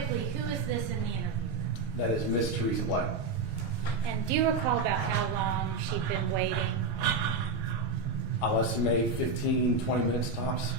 quickly, who is this in the interview? That is Miss Teresa Black. And do you recall about how long she'd been waiting? I'll estimate 15, 20 minutes tops.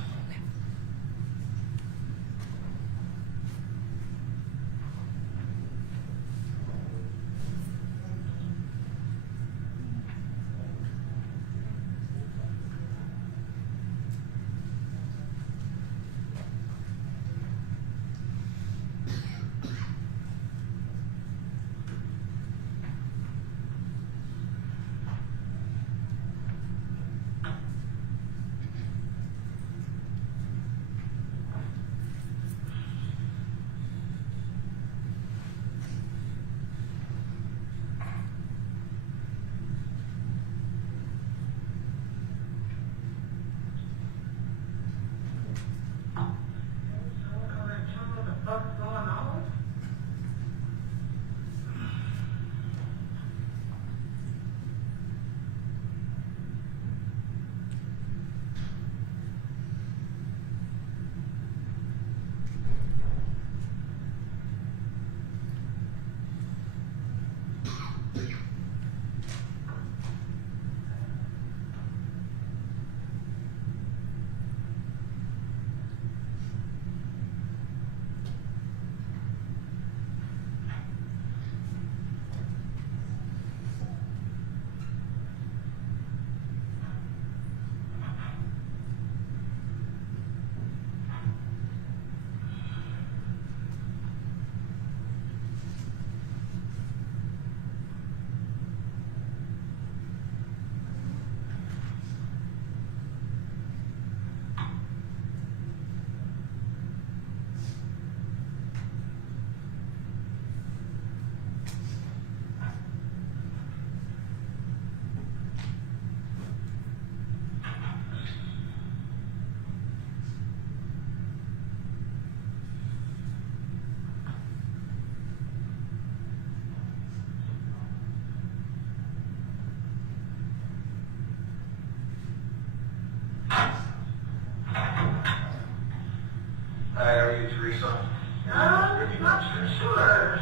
Hi, are you Teresa? Not sure.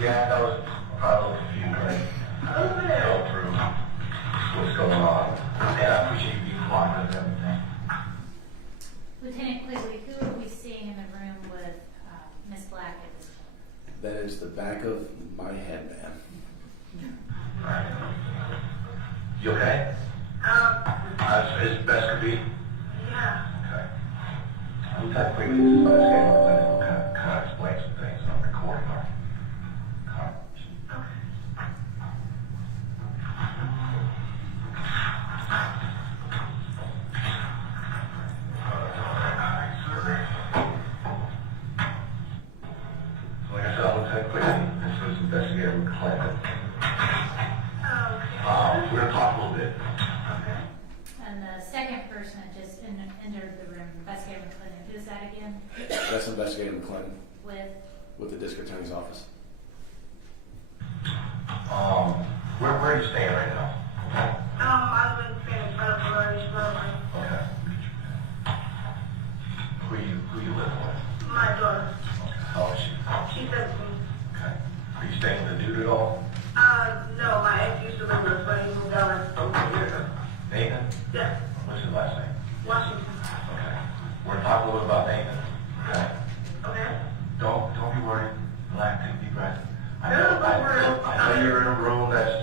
Yeah, that was probably confused, right? Go through what's going on. And I appreciate you being cooperative and everything. Lieutenant Quigley, who are we seeing in the room with Miss Black at this point? That is the back of my head, ma'am. Alright. You okay? As best could be? Yeah. Okay. I'm type quickly to the schedule clinic. Kind of explain some things on recording our conversation. Like I said, I'm type quickly. This was investigator McClendon. We're going to talk a little bit. And the second person that just entered the room, Investigator McClendon, who is that again? That's Investigator McClendon With? with the District Attorney's Office. Where are you staying right now? I've been staying for the Lord's program. Okay. Who you living with? My daughter. How old is she? She's 17. Okay. Are you staying with the dude at all? No, my ex used to live with us, but he moved out like over a year ago. Nathan? Yeah. What's his last name? Washington. Okay. We're gonna talk a little bit about Nathan. Okay. Okay? Don't be worried. Relax, take a deep breath. I No, know, don't worry. I know you're in a room that's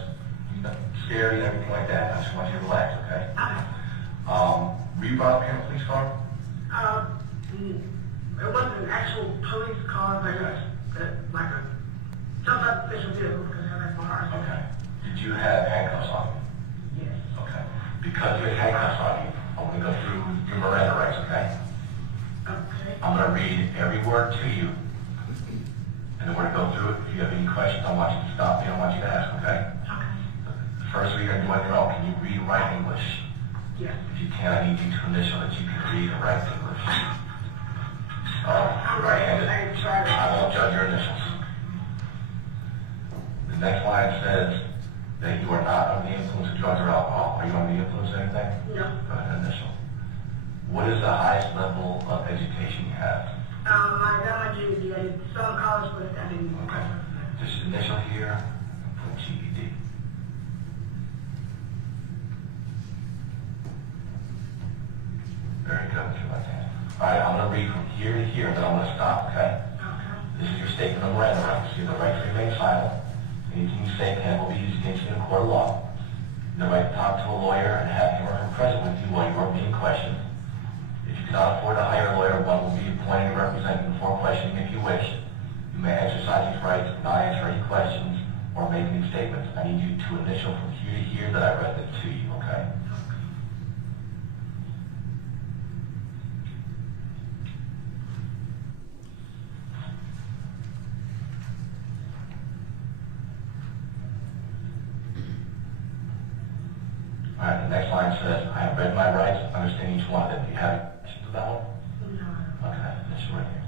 scary and everything like that. I just want you to relax, okay? Were you brought up here in a police car? It wasn't an actual police car, but it's like a some type of official vehicle because they're like bars. Okay. Did you have handcuffs on you? Yes. Okay. Because you have handcuffs on you, I'm gonna go through your Miranda rights, okay? Okay. I'm gonna read every word to you. And then we're gonna go through it. If you have any questions, I want you to stop me. I want you to ask, okay? Okay. The first read you're gonna do on your own. Can you read and write English? Yes. If you can, I need you to initial that you can read and write English. Right-handed. I won't judge your initials. The next line says that you are not under the influence of drugs or alcohol. Are you under the influence of anything? No. Go ahead and initial. What is the highest level of education you have? My I got my GED. I did some college, but I didn't. Okay. Just initial here, put GED. Very good, with your left hand. All right, I'm going to read from here to here, then I'm going to stop, okay? Okay. This is your statement of right. So you have the right to remain silent. Anything you say can will be used against you in a court of law. You have the right to talk to a lawyer and have him or her present with you while you are being questioned. If you cannot afford to hire a lawyer, one will be appointed to represent you before questioning if you wish. You may exercise these rights, not answer any questions, or make any statements. I need you to initial from here to here that I read it to you, okay? All right, the next line says, I have read my rights, understand each one of them. Do you have any questions about one? No. Okay, initial right here.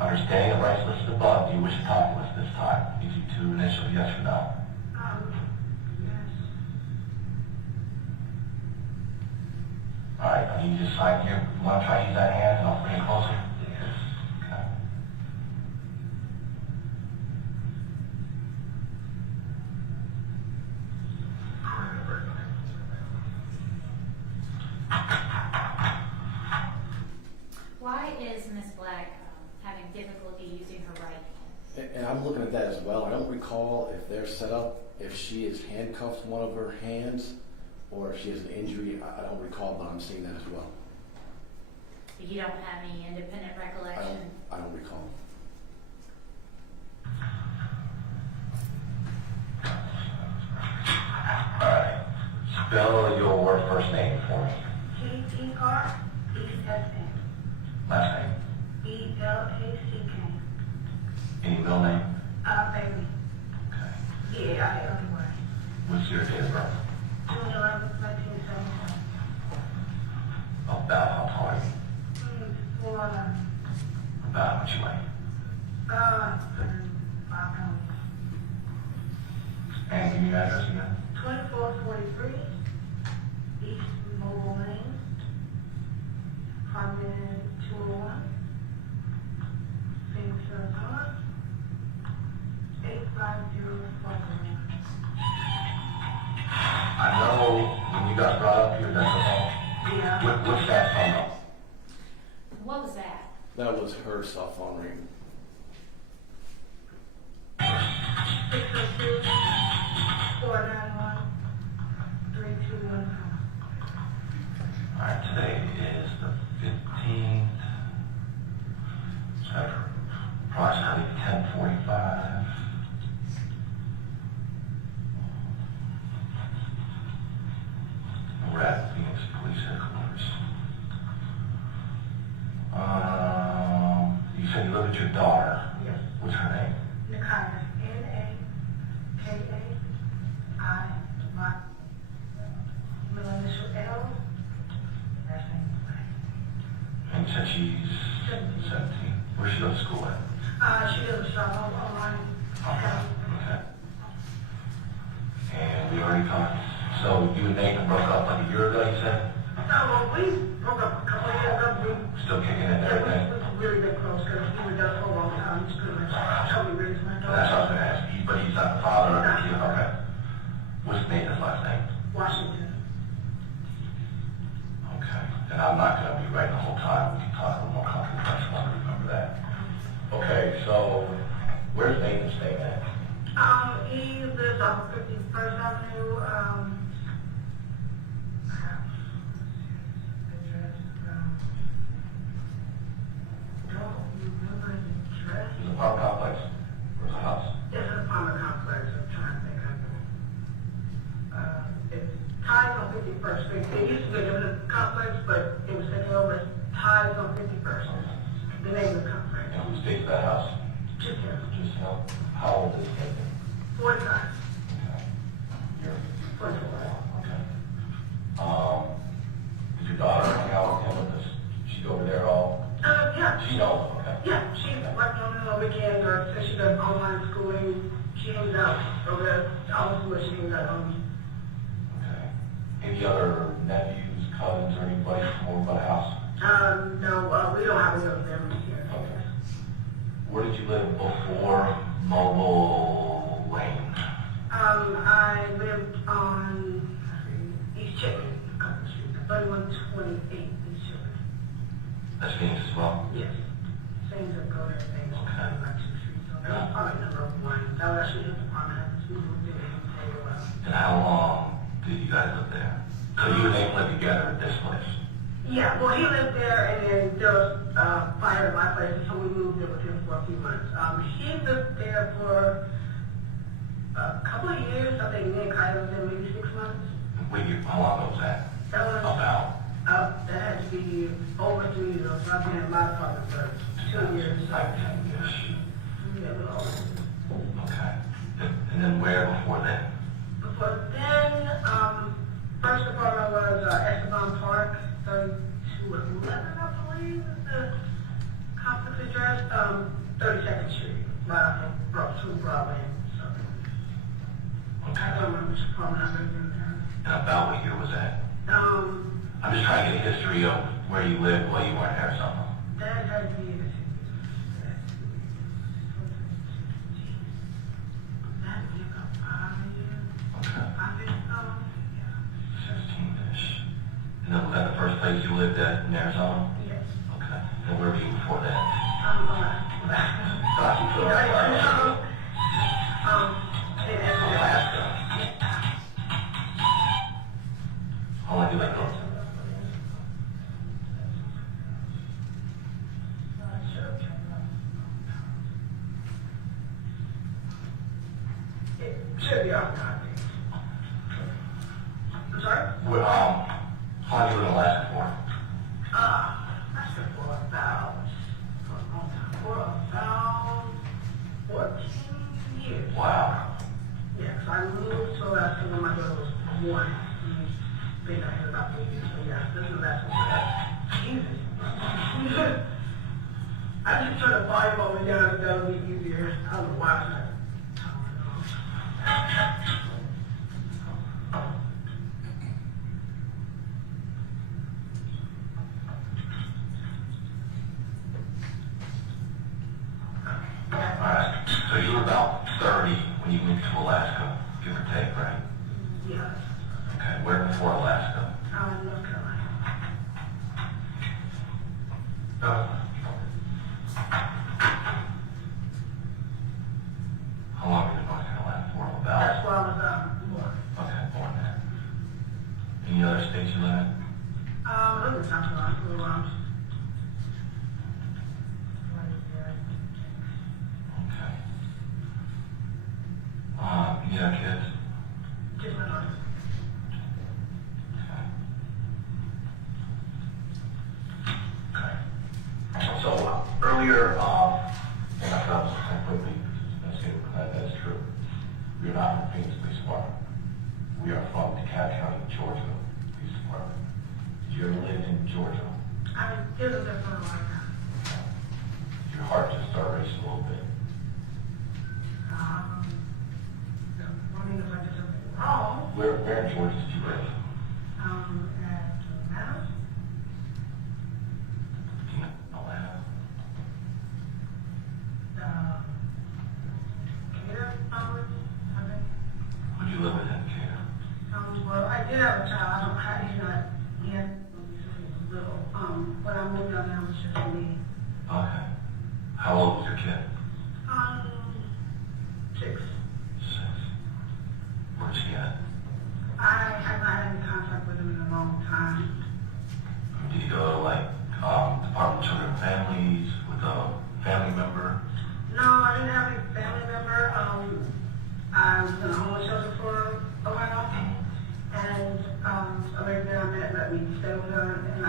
Understanding the rights listed above, do you wish to copy this this time? Need you to initial yes or no? Yes. All right, I need you to sign here. You want to try to use that hand and I'll bring it closer? Yes. Okay. Why is Miss Black having difficulty using her right hand? And I'm looking at that as well. I don't recall if they're set up, if she is handcuffed one of her hands, or if she has an injury. I don't recall, but I'm seeing that as well. You don't have any independent recollection? I don't recall. All right. Spell your first name for me. T-E-R-E-S-N. Last name. E-L-A-C-K. Any middle name? Baby. Okay. B-A-I-L-Y. What's your date of birth? June 11th, 1977. About how tall are you? 4'11". About what you weigh? 5 pounds. And give me your address again. 2443 East Mobile Lane, apartment 201, Phoenix, Arizona, 85041. I know when you got brought up here, that's the phone. Yeah. What's that phone number? What was that? That was her cell phone ring. 602-491-3215. All right, today is the 15th. It's at approximately 10:45. We're at Phoenix Police Headquarters. You said you live with your daughter. Yes. What's her name? Nakaya. N-A-K-A-I. My middle initial L. Last name is Black. And you said she's 17. Where she go to school at? She does a shop online. Okay. And we already talked. So you and Nathan broke up like a year ago, you said? We broke up a couple of years ago. Still kicking it and Yeah, everything? we really been close because he was there for a long time. He's pretty much totally raised my That's what I was daughter. going to ask you, but he's not the father of the kid. Okay. What's Nathan's last name? Washington. Okay. And I'm not going to be right the whole time. We can talk a little more comfortably. I just want to remember that. Okay, so where's Nathan staying at? He lives off 51st Avenue. Don't remember his address. Is it an apartment complex? Or is it a house? It's an apartment complex. I'm trying to think of it. It's Ties on 51st Street. It used to be a different complex, but it was taken over as Ties on 51st. The name of the complex. And who stays at that house? Just him. Just how old is Nathan? 45. Okay. You're 44. Okay. Did your daughter hang out with him with this? She go over there all? Yeah. She knows, okay. Yeah, she worked on it on weekends, or so she does online schooling. She hangs out over there. All the school she hangs out on. Okay. Any other nephews, cousins, or anybody anybody come over by the house? No, we don't have any other families here. Okay. Where did you live before Mobile Lane? I lived on East Chicken, 3128 East Chicken. That's Phoenix as well? Yes. Same zip code, everything. Okay. Like 2 streets. So that's probably number 1. That was actually his apartment. I just moved in and stayed a while. And how long did you guys live there? So you and they lived together at this place? Yeah, well, he lived there, and then there was fire at my place, so we moved in with him for a few months. He lived there for a couple of years. I think me and Kai lived there maybe 6 months. Wait, how long ago was that? That was About? that had to be over 3 years. So I've been in my apartment for 2 years. Like 10 years. Yeah, a little over. Okay. And then where before then? Before then, first apartment was Esteban Park, 3211, I believe, is the complex address. 32nd Street, right off of Broadway. So I Okay. don't remember which apartment I lived in there. And about what year was that? Um, I'm just trying to get a history of where you lived while you were in Arizona. that had to be, that would be about 5 years, Okay. 5 years ago. Yeah. 16-ish. And then was that the first place you lived at in Arizona? Yes. Okay. And where were you before that? Alaska. How long did you live there? It should be off now. I'm sorry? Well, how long did you live in Alaska for? I should for about 14 years. Wow. Yeah, so I moved to Alaska when my daughter was 1. Been out here about 3 years, so yeah, this is Alaska. Jesus. I just turn the volume over down, that'll be easier. I don't know why it's not. Alright. So you were about 30 when you moved to Alaska, give or take, right? Yeah. Okay. Where before Alaska? North Carolina. How long were you in North Carolina for? About? That's why I was, born. Okay, born there. Any other states you live in? I live in South Carolina for a while. Okay. You have kids? Just my daughter. Okay. So earlier, and I found this quickly, that's true. We're not from Phoenix Police Department. We are from DeKalb County, Georgia Police Department. Did you ever live in Georgia? I did live there for a while now. Your heart just started racing a little bit. I mean, if I did something wrong, Where in Georgia did you live? at Mass, Atlanta. Cater, I think. Would you live with in Decatur? Well, I did have a child. I don't have, he's not yet, he's little. When I moved down there, it was just me. Okay. How old was your kid? 6. 6. Where's he at? I have not had any contact with him in a long time. Did you go to like Department of Children and Families with a family member? No, I didn't have any family member. I was in a homeless shelter for a while, and a lady that I met let me stay with her, and I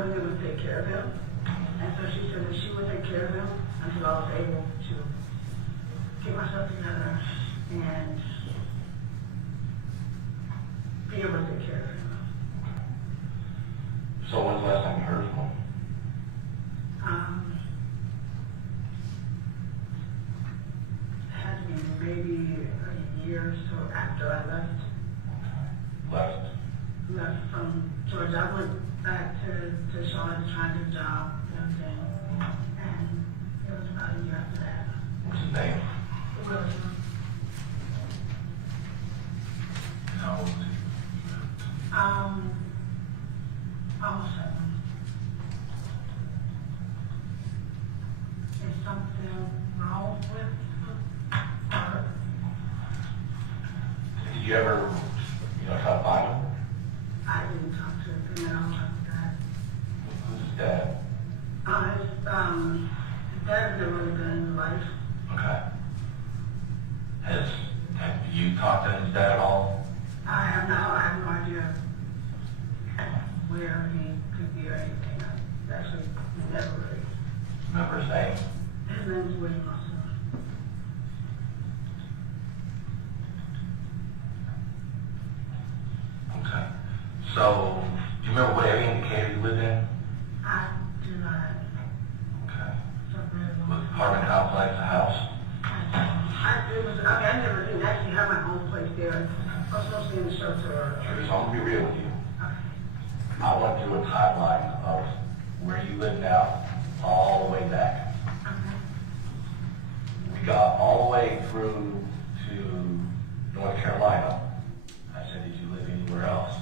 wasn't able to take care of him. And so she said that she would take care of him until I was able to get myself together and be able to take care of him. So when's the last time you heard from him? It had to be maybe a year or so after I left. Left. Left left from Georgia. I went back to Charlotte to try to do a job and everything. And it was about a year after that. What's his name? Wilson. How old is he? Almost 7. Is something wrong with her? Did you ever, try to find him? I didn't talk to him at all after that. Who's his dad? His dad's never really been in life. Okay. Have you talked to his dad at all? I have no idea where he could be or anything. I actually never really. Remember his name? His name's William Russell. Okay. So, do you remember what area in Decatur you lived in? I do not. Okay. So very long Was time. apartment complex a house? I never didn't actually have my own place there. I was mostly in the shelter. Sure, so I'm gonna be real with you. Okay. I went through a timeline of where you live now, all the way back. Okay. We got all the way through to North Carolina. I said, did you live anywhere else?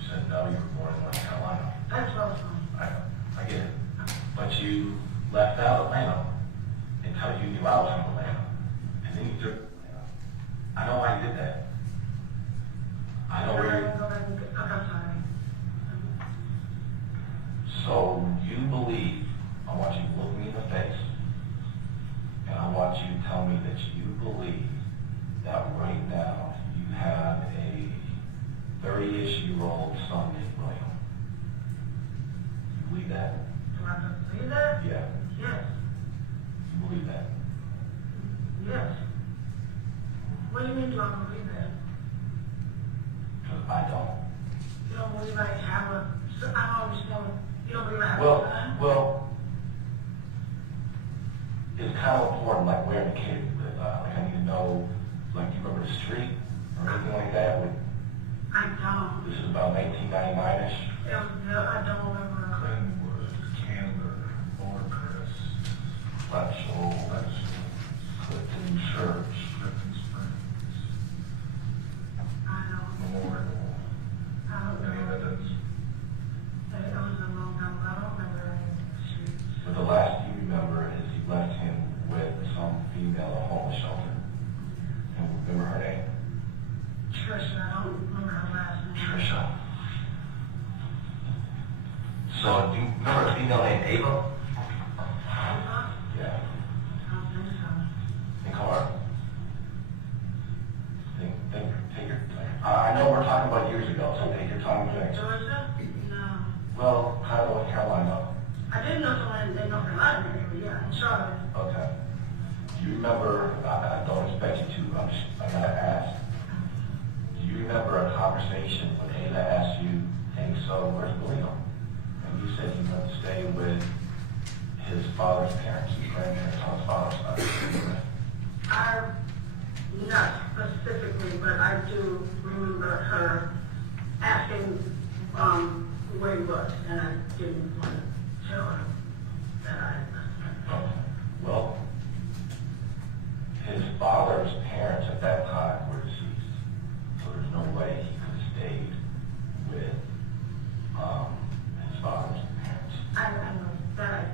You said, no, you were born in North Carolina. That's what I was from. I get it. But you left out Atlanta until you knew I was from Atlanta. And then you took Atlanta. I know why you did that. I know where you're... I'm sorry. So you believe, I want you to look me in the face, and I want you to tell me that you believe that right now you have a 30-ish-year-old son named William. You believe that? Do I believe that? Yeah. Yes. You believe that? Yes. What do you mean do I believe that? Because I don't. You don't believe I have a... So I don't understand. You don't believe I have a son? Well, it's kind of important, like where in the kid you live. Like I need to know, like, do you remember the street or anything like that? I don't. This is about 1999-ish. I don't remember. Glenwood, Candler, Orcrest, Fletchel, Clifton Church. Clifton Springs, I don't. Memorial. I don't Any of that remember. does? It was a long time ago. I don't remember any of the streets. But the last you remember is you left him with some female at a homeless shelter. And remember her name? Trisha, I don't remember her last name. Trisha. So do you remember a female named Ava? Ava? Yeah. I don't think so. Think hard. Take your time. I know we're talking about years ago, so take your time and think. Georgia? No. Well, kind of North Carolina. I didn't know someone in North Carolina, but yeah, in Charlotte. Okay. Do you remember, I don't expect you to, I gotta ask. Do you remember a conversation when Ava asked you, hey, so where's William? And you said he went to stay with his father's parents, his grandparents on his father's side. Not specifically, but I do remember her asking where he was, and I didn't want to tell her that I Okay. Well, his father's parents at that time were deceased, so there's no way he could have stayed with his father's parents. I know that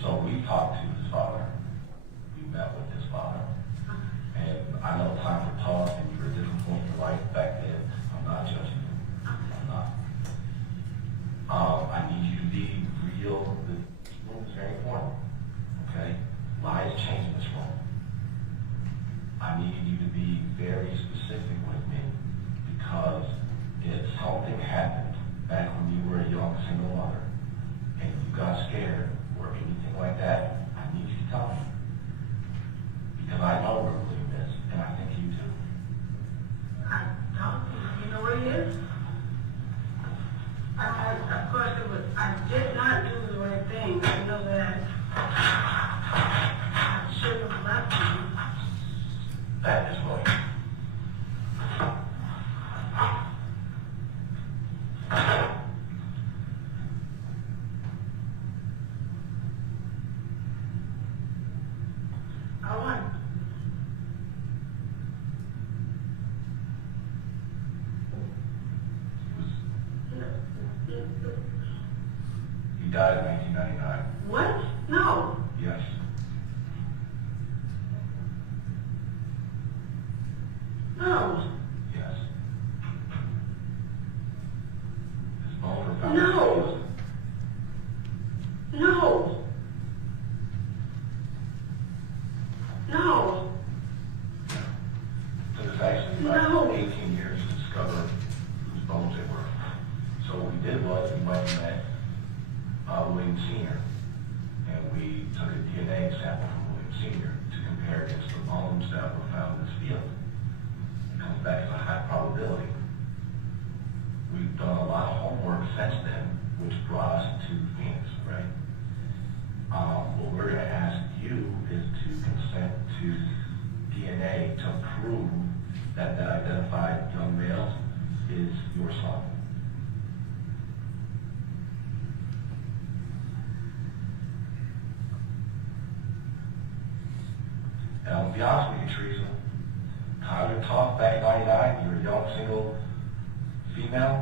So we talked to his father. We met with his father. And I know time for talk, and you were at a different point in your life back then. I'm not judging you. I'm not. I need you to be real. This room is very important. Okay? Lives change in this room. He died in 1999. What? No. Yes. No. Yes. His bones were found. No. No. No. It took us actually about No. 18 years to discover whose bones they were. So what we did was we went and met William Sr. and we took a DNA sample from William Sr. to compare against the bones that were found in this field. It comes back as a high probability. We've done a lot of homework since then, which brought us to Phoenix, right? What we're going to ask you is to consent to DNA to prove that that identified young male is your son. And I'm going to be honest with you, Teresa. Time to talk back in 99, you were a young, single female.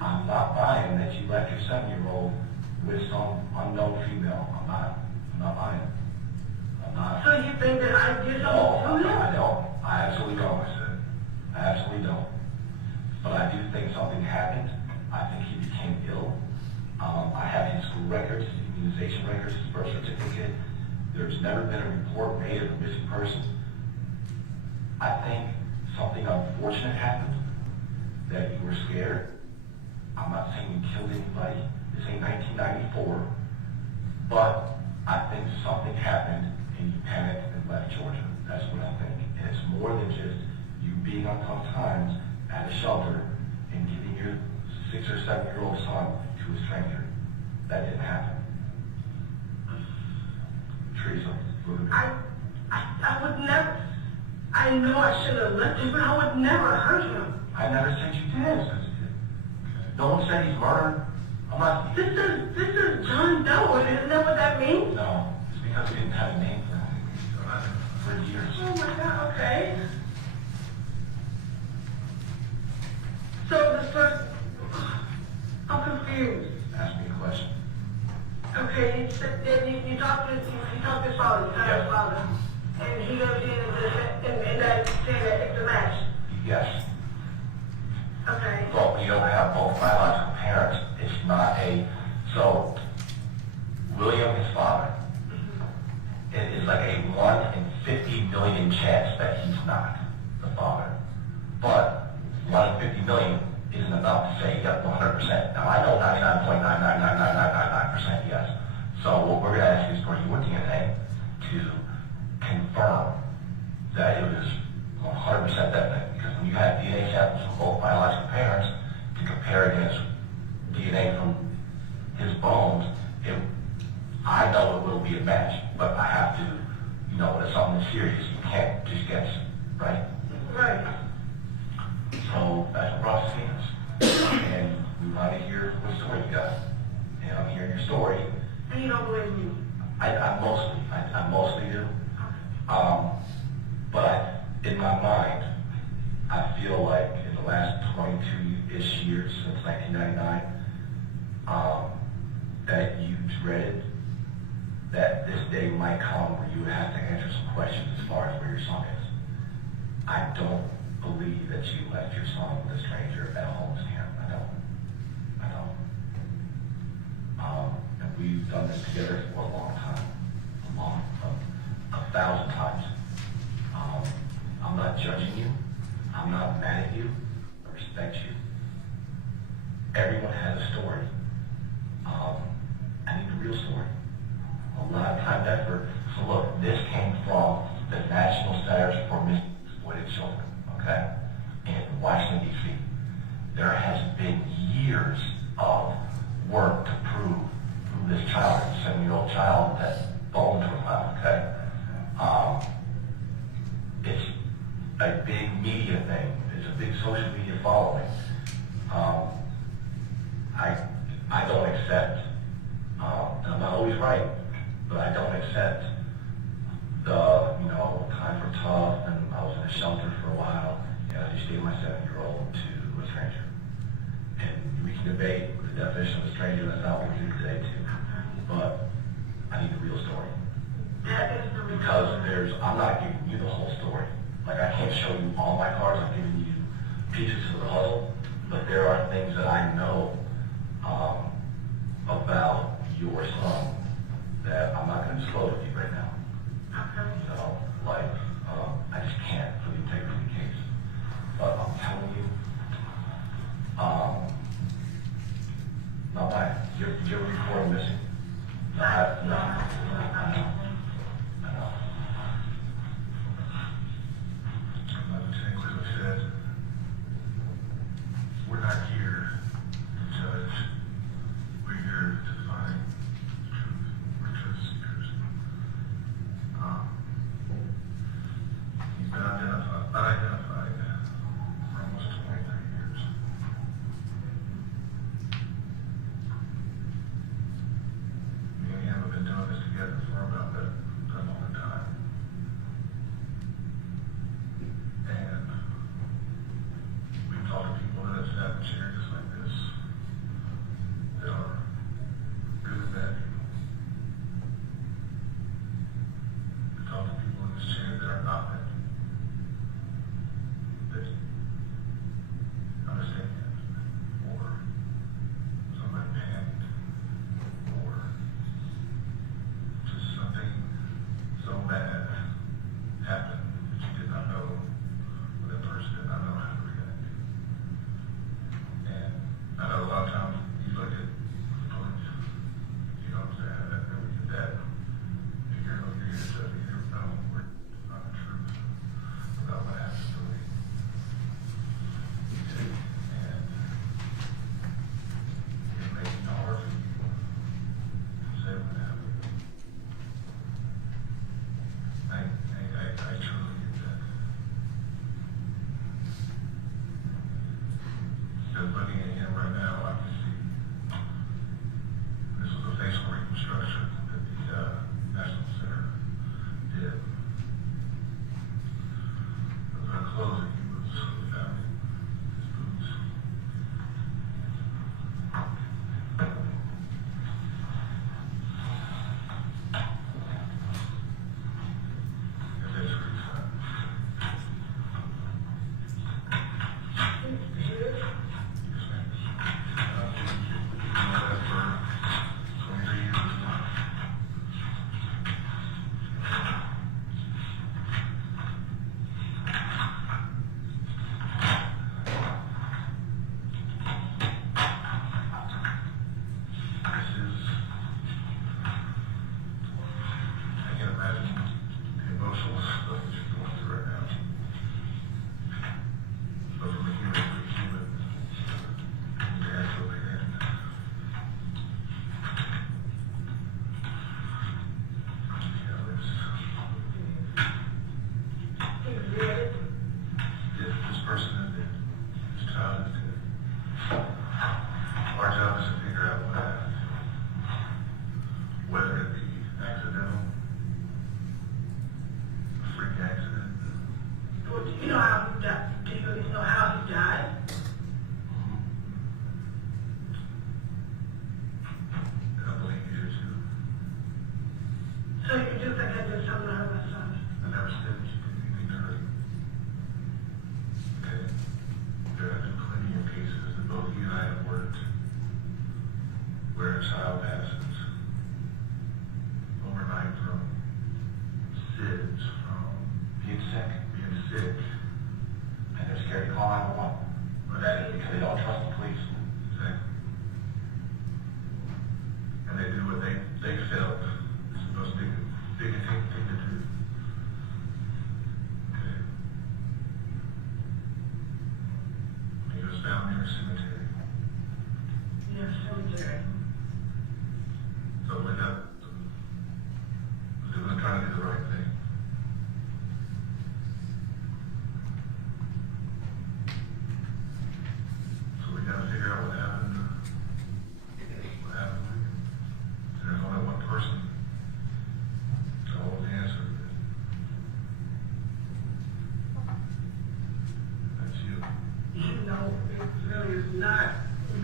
I'm not buying that you left your 7-year-old with some unknown female. I'm not buying it. I'm not. So you think that I did No, something to I him? don't. I absolutely don't, I said. I absolutely don't. But I do think something happened. I think he became ill. I have his school records, his immunization records, his birth certificate. There's never been a report made of a missing person. I think something unfortunate happened, that you were scared. I'm not saying you killed anybody. This ain't 1994. But I think something happened and you panicked and left Georgia. That's what I think. And it's more than just you being on tough times at a shelter and giving your 6 or 7-year-old son to a stranger. That didn't happen. Teresa, I would never. I know I should have left him, but I would never hurt him. I never said you did. No one said he's murdered. I'm not. This is John Doe. Isn't that what that means? No, it's because we didn't have a name for him for years. Oh my God. Okay. So this person, I'm confused. Ask me a question. Okay, you talked to his father, his father, and he goes in that saying that it's a match. Yes. Okay. But when you don't have both biological parents, it's not a. So, William, his father, it is like a 1 in 50 million chance that he's not the father. But 1 in 50 million isn't enough to say, yep, 100%. Now, I know 99.99999% yes. So what we're going to ask is for your DNA to confirm that it was 100% definite. Because when you have DNA samples from both biological parents to compare against DNA from his bones, I know it will be a match, but I have to, when it's something serious, you can't just guess, right? Right. So that's what brought us to Phoenix. And we want to hear what story you got. And I'm hearing your story. And you don't believe me? I mostly do. But in my mind, I feel like in the last 22-ish years since 1999, that you dreaded that this day might come where you would have to answer some questions as far as where your son is. I don't believe that you left your son with a stranger at a homeless camp. I don't. And we've done this together for a long time. 1,000 times. I'm not judging you. I'm not mad at you. I respect you. Everyone has a story. I need a real story. A lot of time, effort. So look, this came from the National Centers for Missing and Exploited Children, okay, in Washington, D.C. There has been years of work to prove who this child is, 7-year-old child, that bones were found, okay? It's a big media thing. It's a big social media following. I don't accept, and I'm not always right, but I don't accept times were tough and I was in a shelter for a while and I just gave my 7-year-old to a stranger. And we can debate the definition of a stranger, that's not what we do today too. but I need the real story. That is the Because I'm not giving you the whole story. Like, I can't show you all my cards, I'm giving you pieces of the puzzle, but there are things that I know about your son that I'm not going to disclose with you right now. Okay. You know, like, I just can't for the integrity of the case. But I'm telling you, not bad. You're recording missing. No, I know. I know. Like St. Cleveland said, we're not here to judge. We're here to find truth. We're truth seekers. He's been unidentified for almost 23 years. Me and him have been doing this together for about that long time. And we've talked to people that have sat in chairs just like this that are really bad people. We've talked to people in this chair that are not bad people. That understand or somebody panicked or just something so bad happened that you did not know, or that person did not know how to react. And I know a lot of times you look at the police, you know what I'm saying, that we did that. You're here to judge, you're no, we're not the truth about what happened to me. And it may be hard for you to say what happened. I truly get that. Just looking at him right now, I can see this was a facial reconstruction that the National Center did. It was our clothes that he was found in, his boots. And that's what he found. Yes, ma'am. We've been doing that for 23 years now. This is, I can't imagine the emotional stuff that you're going through right now. But from a human to a human, you have to look in. You know, if this person is dead, this child is dead, our job is to figure out what happened. Whether it be accidental, a freak accident, Well, do you know how he died? Do you know how he died? I believe you do too. So you just like I just told her my son. I never said that you did anything to hurt him. Okay? There have been plenty of cases that both you and I have worked where a child passes overnight from SIDS, from Being sick, being sick. and they're scared to call 911 But that because they don't trust the police. exactly. And they do what they felt is the most dignified thing to do. Okay? He was found near a cemetery. Yes, cemetery. So we're not, we're trying to do the right thing. So we gotta figure out what happened. What happened with him. There's only one person to hold the answer to this. That's you. You know, it really is not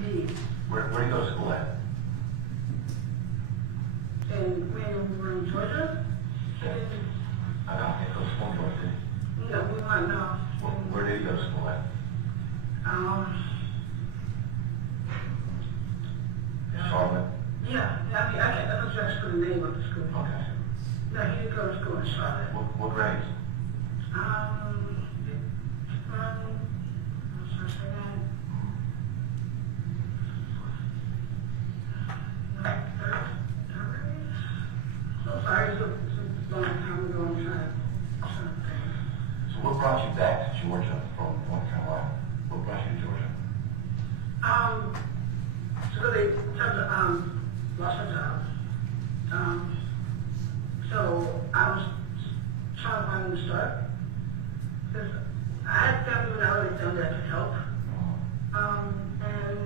me. Where do you go to school at? Georgia? I don't think those school boys did. Yeah, we might know. Where did he go to school at? Charlotte? Yeah, I can't, that's just for the name of the school. Okay. No, he didn't go to school in Charlotte. What grades? I'm sorry, say that. So sorry, it's a long time ago, I'm trying to think. So what brought you back to Georgia from North Carolina? What brought you to Georgia? So they lost my job. So I was trying to find a new start. Because I had family when I already done that to help. And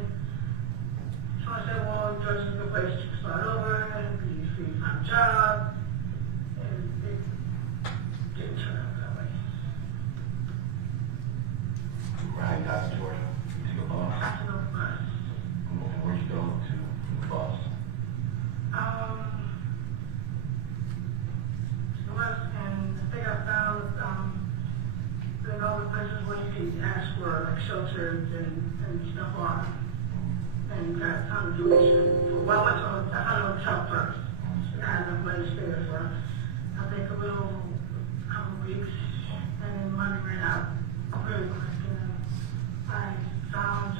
so I said, well, Georgia's a good place to start over and be free to find a job. And it didn't turn out that way. How you got to Georgia? You took a bus? I took a bus. And where'd you go to from the bus? And I think I found all the places where you can ask for like shelters and stuff on. And got found a donation. Well, I found a hotel first. I had enough money to stay there for, I think, a couple of weeks. And then money ran out really quick. And I found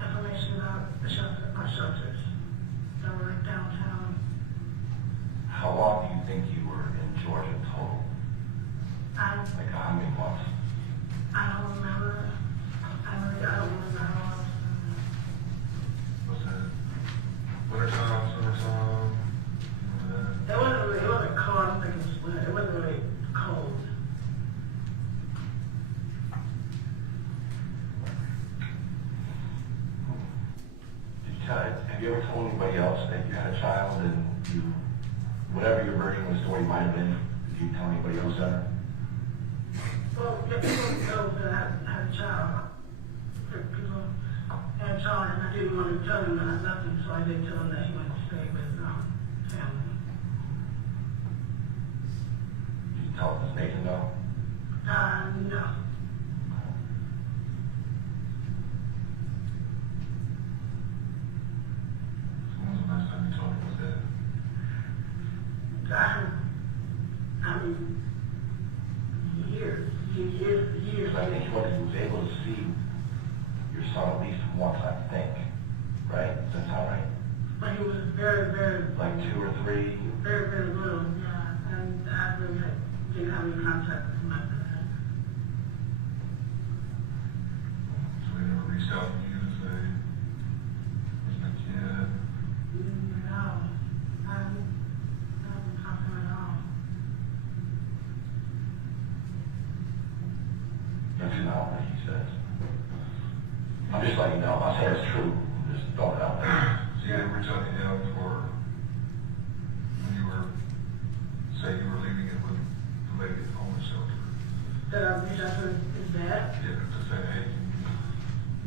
information about the shelters that were like downtown. How long do you think you were in Georgia total? Like how many months? I don't remember. I don't remember how long. What's that? Wintertime, summertime? It wasn't cold. I don't think it was winter. It wasn't really cold. Have you ever told anybody else that you had a child and you, whatever your version of the story might have been, did you tell anybody else that? Well, yeah, people know that I had a child. People had a child, and I didn't want to tell them that I left him, so I didn't tell him that he went to stay with family. Did you tell Miss Nathan no? No. When was the last time you told me was that? I mean, years. Because I think what he was able to see your son at least once, I think, right? Does that sound right? But he was very, very, Like 2 or 3? very, very little, yeah. And I really didn't have any contact with him after that. So they never reached out to you to say, where's my kid? No, I haven't talked to him at all. That's not what he says. I'm just letting you know. I'm not saying it's true. I'm just throwing it out there. So you didn't reach out to him for when you were, say you were leaving it with the lady at the homeless shelter? That I reached out to his dad? Yeah, to say, hey,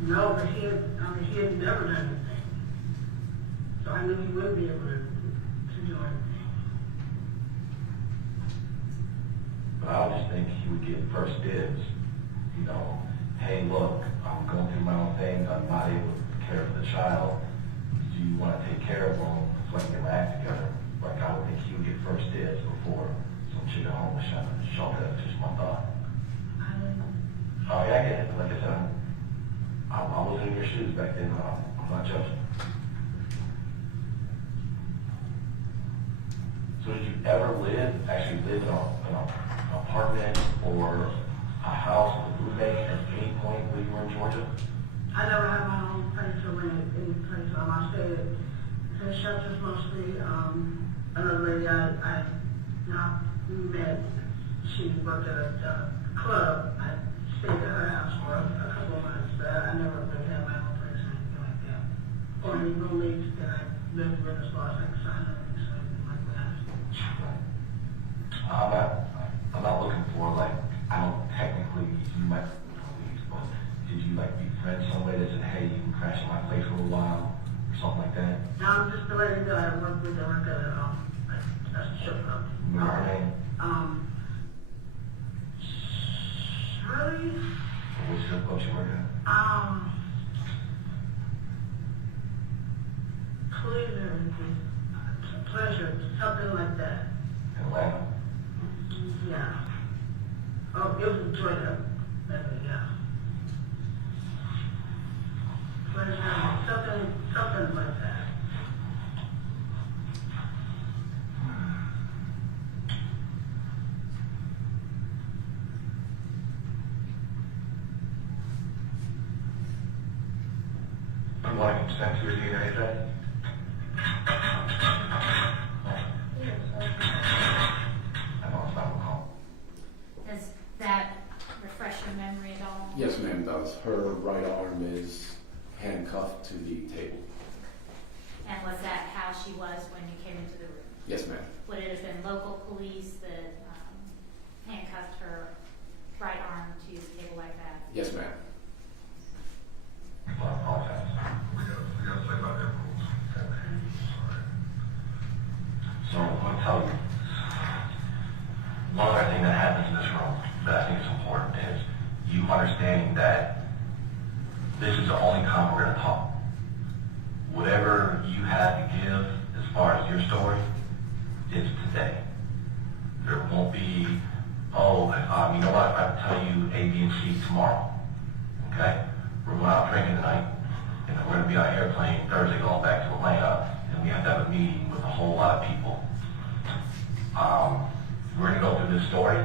No, but he had never done anything. So I knew he wouldn't be able to do anything. But I would just think he would get first dibs. You know, hey, look, I'm going through my own thing. I'm not able to care for the child. Do you want to take care of them so I can get my act together? Like, I would think he would get first dibs before some chick at home was shelter. That's just my thought. Oh, yeah, I get it. Like I said, I was in your shoes back then. I'm not judging. So did you ever actually live in an apartment or a house with a roommate at any point when you were in Georgia? I never had my own place or any place. I stayed at shelters mostly. Another lady I not met, she worked at a club. I stayed at her house for a couple of months, but I never really had my own place or anything like that. Or any roommates that I lived with as far as like sign up or something like that. I'm not looking for like, I don't technically, you might be police, but did you like befriend somebody that said, hey, you can crash at my place for a while or something like that? Now I'm just the lady that I work with. I work at a That's the short of it. Remember her name? Shirley? What's your word? Pleasure, something like that. Atlanta. Yeah. Oh, it was in Georgia. Yeah. Pleasure, something like that. You want to consent to your DNA test? I know it's not recall. Does that refresh your memory at all? Yes, ma'am, does. Her right arm is handcuffed to the table. And was that how she was when you came into the room? Yes, ma'am. Would it have been local police that handcuffed her right arm to the table like that? Yes, ma'am. Well, I apologize. We gotta play by their rules. So I'm going to tell you, one other thing that happens in this room that I think is important is you understanding that this is the only time we're going to talk. Whatever you have to give as far as your story is today. There won't be, you know what, I can tell you A, B, and C tomorrow. Okay? We're going out drinking tonight, and then we're going to be on an airplane Thursday going back to Atlanta, and we have to have a meeting with a whole lot of people. We're going to go through this story.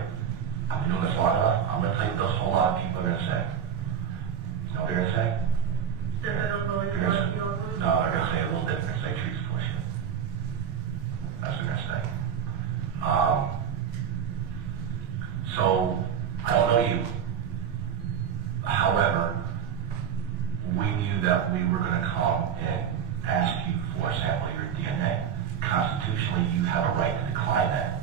I've been doing this long enough. I'm going to tell you what those whole lot of people are going to say. You know what they're going to say? I don't know They're gonna say, no, they're going to say a little different. They're going to say Teresa bullshit. That's what they're going to say. So, I don't know you. However, we knew that we were going to come and ask you for a sample of your DNA. Constitutionally, you have a right to decline that.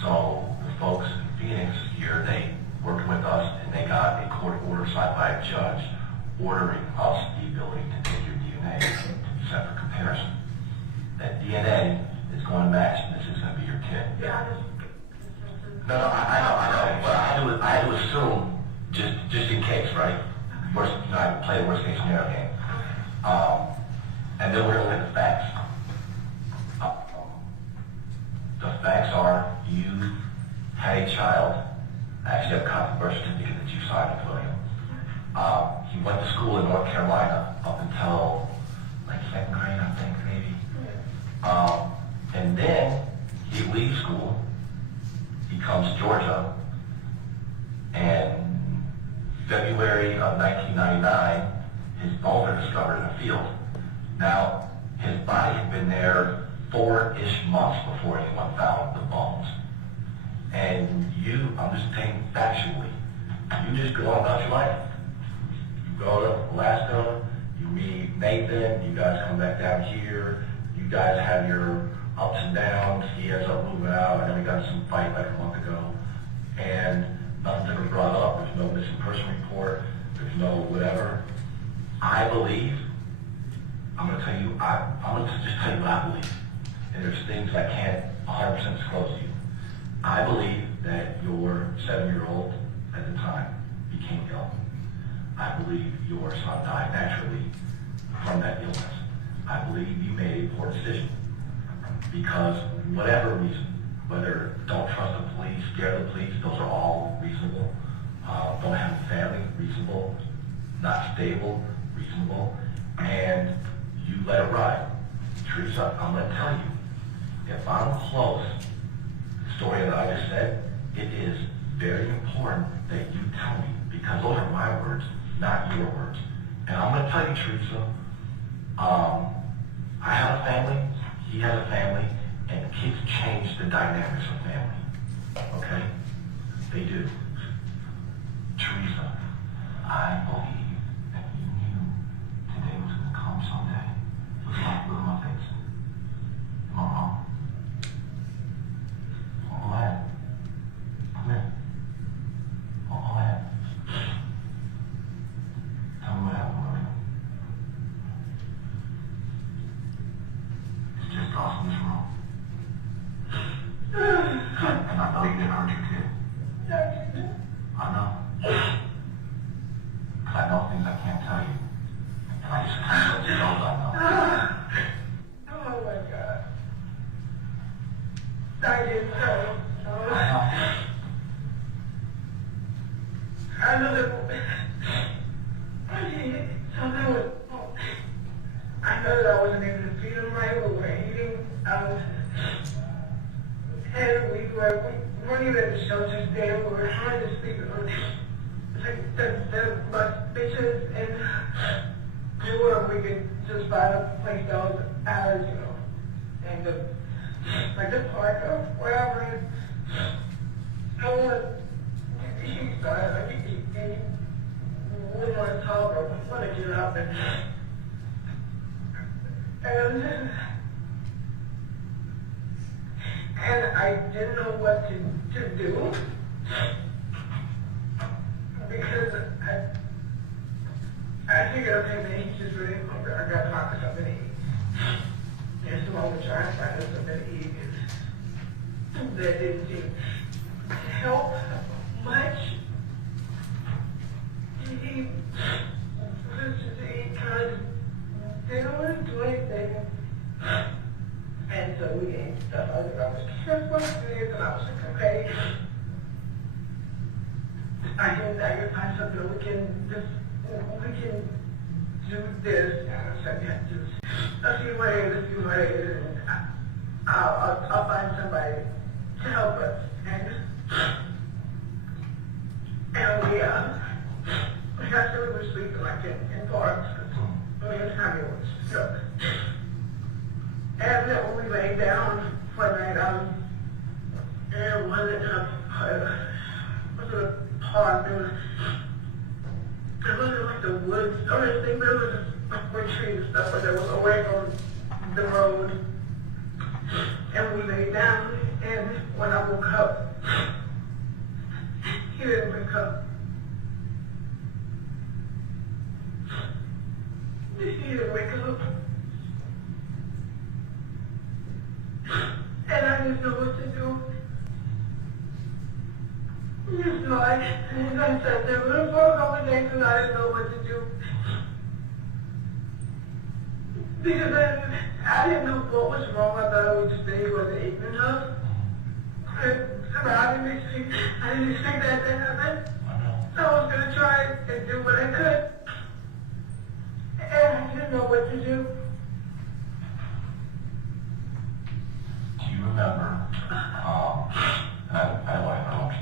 So the folks in Phoenix here, they worked with us and they got a court order signed by a judge ordering us the ability to take your DNA to be sent for comparison. That DNA is going to match, and this is going to be your kid. Yeah, No, I know, but I had to assume, just in case, right? I play the worst case scenario game. And then we're going to look at the facts. The facts are you had a child. I actually have a copy of the birth certificate that you signed with William. He went to school in North Carolina up until like second grade, I think, maybe. And then he leaves school. He comes to Georgia, and February of 1999, his bones are discovered in a field. Now, his body had been there 4-ish months before anyone found the bones. And you, I'm just saying factually, you just go on about your life. You go to Alaska, you meet Nathan, you guys come back down here, you guys have your ups and downs, he ends up moving out, and then we got some fight like a month ago. And nothing's ever brought up, there's no missing person report, there's no whatever. I believe, I'm going to tell you, I'm going to just tell you what I believe. And there's things I can't 100% disclose to you. I believe that your 7-year-old at the time became ill. I believe your son died naturally from that illness. I believe you made a poor decision because whatever reason, whether don't trust the police, scare the police, those are all reasonable. Don't have a family, reasonable. Not stable, reasonable. And you let it ride. Teresa, I'm going to tell you, if I'm close, the story that I just said, it is very important that you tell me, because those are my words, not your words. And I'm going to tell you, Teresa, I have a family, he has a family, and kids change the dynamics of family. Okay? They do. Teresa, I believe that you knew today was going to come someday. Look at my face. Am I wrong? All that. Come here. All that. Tell me what happened, Maria. It's just us in this room. know you didn't hurt your kid. I know. Because I know things I can't tell you. And I just kind of let you know that I know. Oh my God. I didn't know. I know. I know that something was. I know that I wasn't able to feed him right. We were eating. And we weren't even at the shelters there. We were trying to sleep on like the bus bitches and we could just find a place that was ours, you know, and like the park or wherever. I want. He started like he we want to talk or we want to get up and I didn't know what to do because I figured, okay, man, he's just really hungry. I got to find something to eat. And so I was trying to find something to eat, and that didn't seem to help much. He kind of didn't want to do anything. And so we ate stuff. I was supposed to do this, and I was like, okay. I can find something. We can do this. And I said, yeah, just a few ways, and I'll find somebody to help us. And we got to we were sleeping like in parks. Me and Tommy was stuck. And then when we lay down one night, and it wasn't a park, it wasn't like the woods or anything, but it was just with trees and stuff, but it was away from the road. And we lay down, and when I woke up, he didn't wake up. He didn't wake up. And I didn't know what to do. So I sat there for a couple of days and I didn't know what to do. Because I didn't know what was wrong. I thought it was just that he wasn't eating enough. And I didn't expect that to happen. So I was going to try and do what I could. And I didn't know what to do. Do you remember, I want to interrupt you.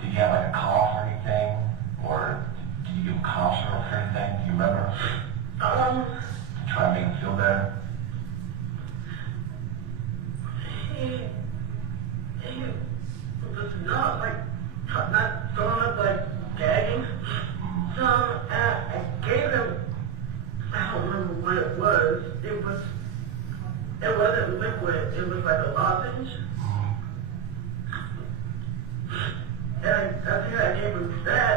Did you have like a cough or anything? Or did you give him cough syrup or anything? Do you remember? Try to make him feel better? He was not throwing up, like gagging. So I gave him, I don't remember what it was. It wasn't liquid. It was like a lozenge. And I think I gave him that.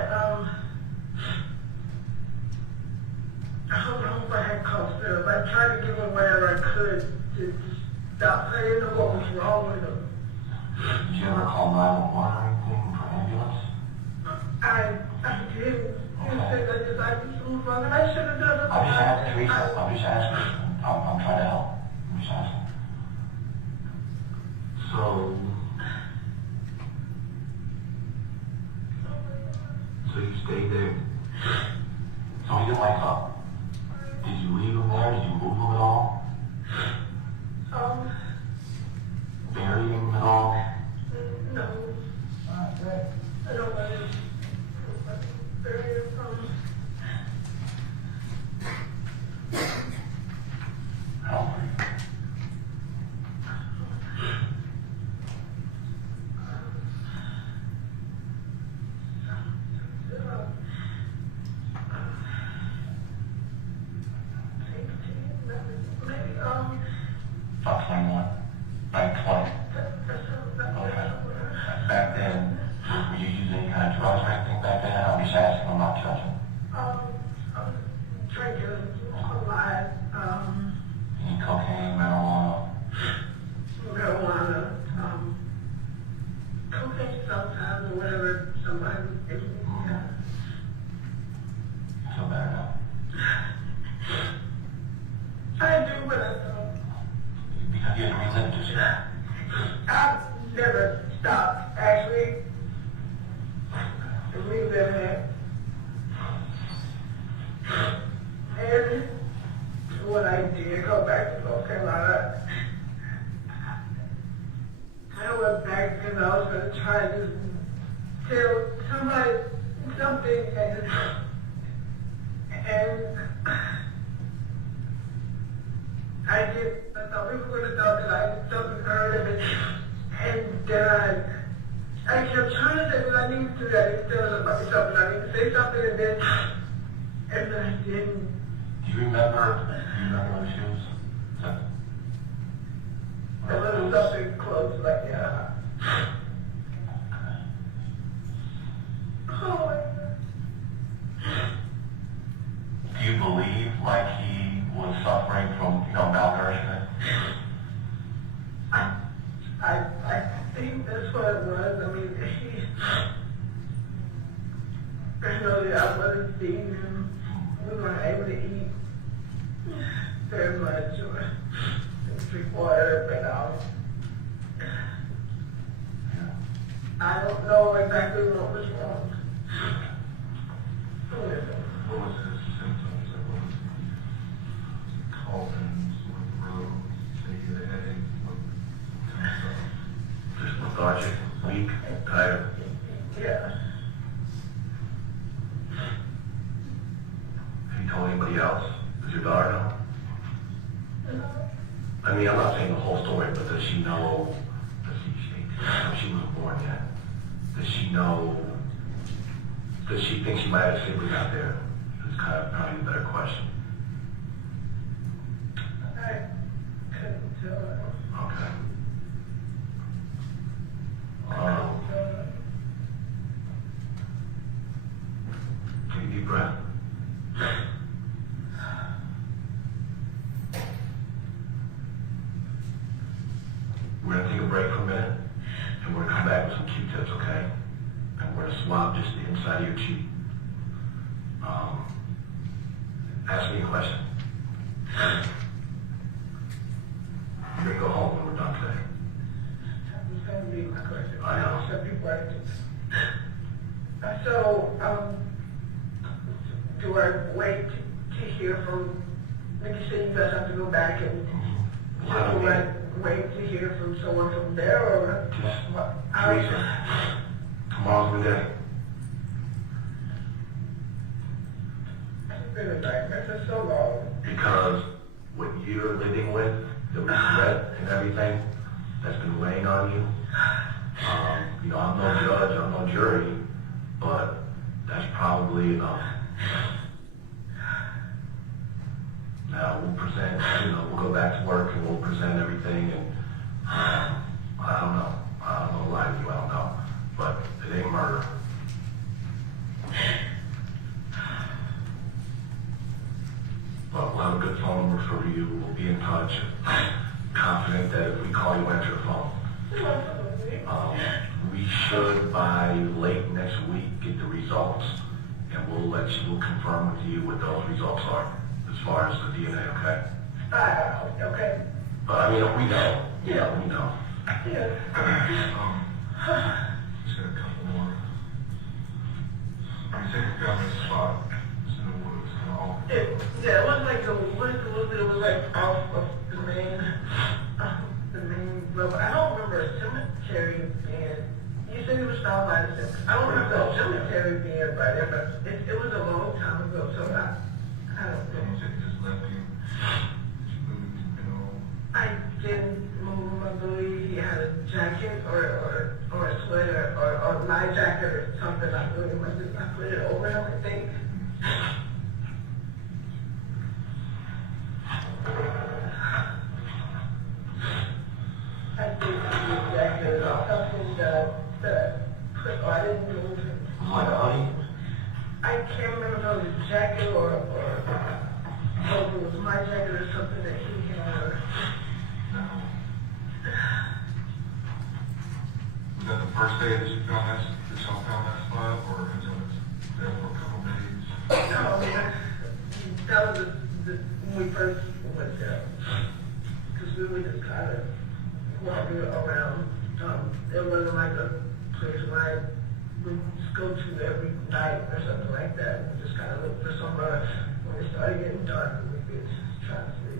I don't know if I had cough syrup. I tried to give him whatever I could to stop. I didn't know what was wrong with him. Did you ever call 911 or anything for ambulance? I did. I should have done it. I'm just asking, Teresa. I'm just asking. I'm trying to help. I'm just asking. So you stayed there. So he didn't wake up. Did you leave him there? Did you move him at all? Bury him at all? No. I don't want to bury him. Help me. when I did go back to North Carolina, I went back because I was going to try to tell somebody something, and I thought people would have thought that I had something heard of it, and then I kept trying to say what I needed to, I need to tell something, I need to say something, and then I didn't. Do you remember what she was? A little something close, like, yeah. Oh, my God. Do you believe like he was suffering from, malnourishment? I think that's what it was. I mean, I know that I wasn't feeding him. We weren't able to eat very much or drink water, but I don't know exactly what was wrong. What was his symptoms? What was he coughing, sort of throat, say he had a headache, what kind of stuff? Just lethargic, weak, tired. Yeah. Have you told anybody else? Does your daughter know? I mean, I'm not saying the whole story, but does she know? She wasn't born yet. Does she know? Does she think she might have siblings out there? It's kind of probably a better question. I couldn't tell her. Okay. Take a deep breath. We're going to take a break for a minute, and we're going to come back with some Q-tips, okay? And we're going to swab just the inside of your cheek. Ask me a question. You're going to go home when we're done today. That was going to be my question. I know. Some people are so, do I wait to hear from, like you said, you guys have to go back and do I wait to hear from someone from there, or Teresa, tomorrow's the day. It's been a nightmare for so long. Because what you're living with, the regret and everything that's been weighing on you, I'm no judge, I'm no jury, but that's probably enough. Now we'll present, we'll go back to work and we'll present everything, and I don't know. I don't know lie to you, I don't know. But it ain't murder. But we'll have a good phone number for you. We'll be in touch. I'm confident that if we call you, answer the phone. We should by late next week get the results, and we'll confirm with you what those results are as far as the DNA, okay? Okay. But I mean, we know. Yeah. We know. Yeah. Just got a couple more. You said you found this spot. It's in the woods and all. Yeah, it was like a little like off of the main road. I don't remember a cemetery being. You said it was found by the cemetery. I don't remember a cemetery being by there, but it was a long time ago, so I don't know. You said you just left you. You moved, I didn't move. I believe he had a jacket or a sweater or my jacket or something. I believe it was. I put it over him, I think. I think it was jacket or something that I didn't move him. Like a honey? I can't remember if it was a jacket or if it was my jacket or something that he had. Was that the first day that y'all found that spot, or has it been there for a couple days? No, that was when we first went there. Because we were just kind of walking around. It wasn't like a place where I would go to every night or something like that. We just kind of looked for somewhere when it started getting dark and we could try to sleep.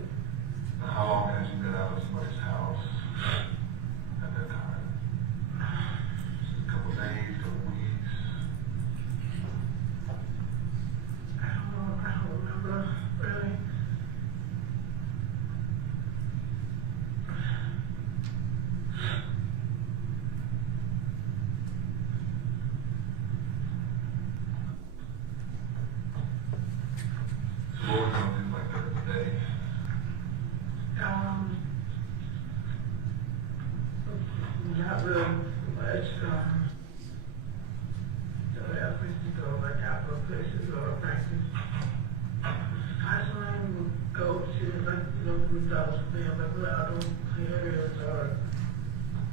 police officers, they have like loud areas or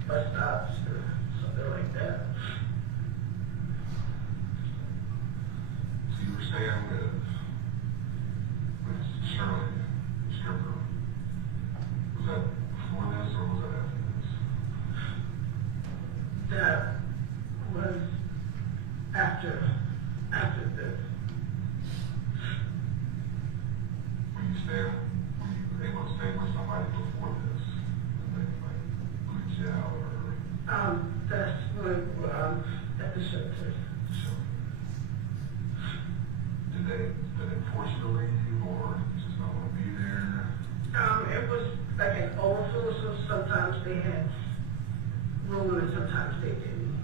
bus stops or something like that. So you were saying with Shirley, the stripper, was that before this or was that after this? That was after this. Were you able to stay with somebody before this? And they like moved you out or That's when, at the shelter. shelter? Did they force you to leave or did you just not want to be there? It was like an overflow, so sometimes they had room and sometimes they didn't.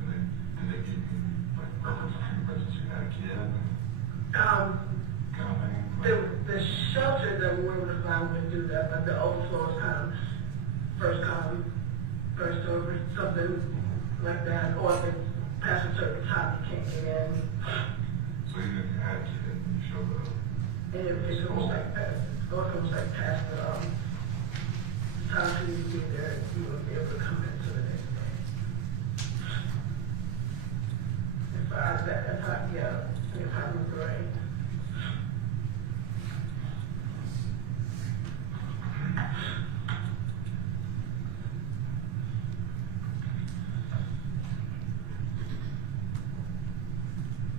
And then, did they give you like preference treatment since you had a kid? Kind of thing? The shelter that we were around would do that, but the overflow is kind of first come, first over, something like that, or if it's past a certain time you can't get in. So even if you had a kid and you showed up, And if it goes like past, or if it was like past the time for you to be there, you wouldn't be able to come into the next day. If I remember right.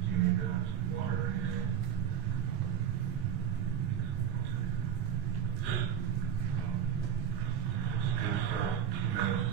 do you need some water here? Good for 2 minutes.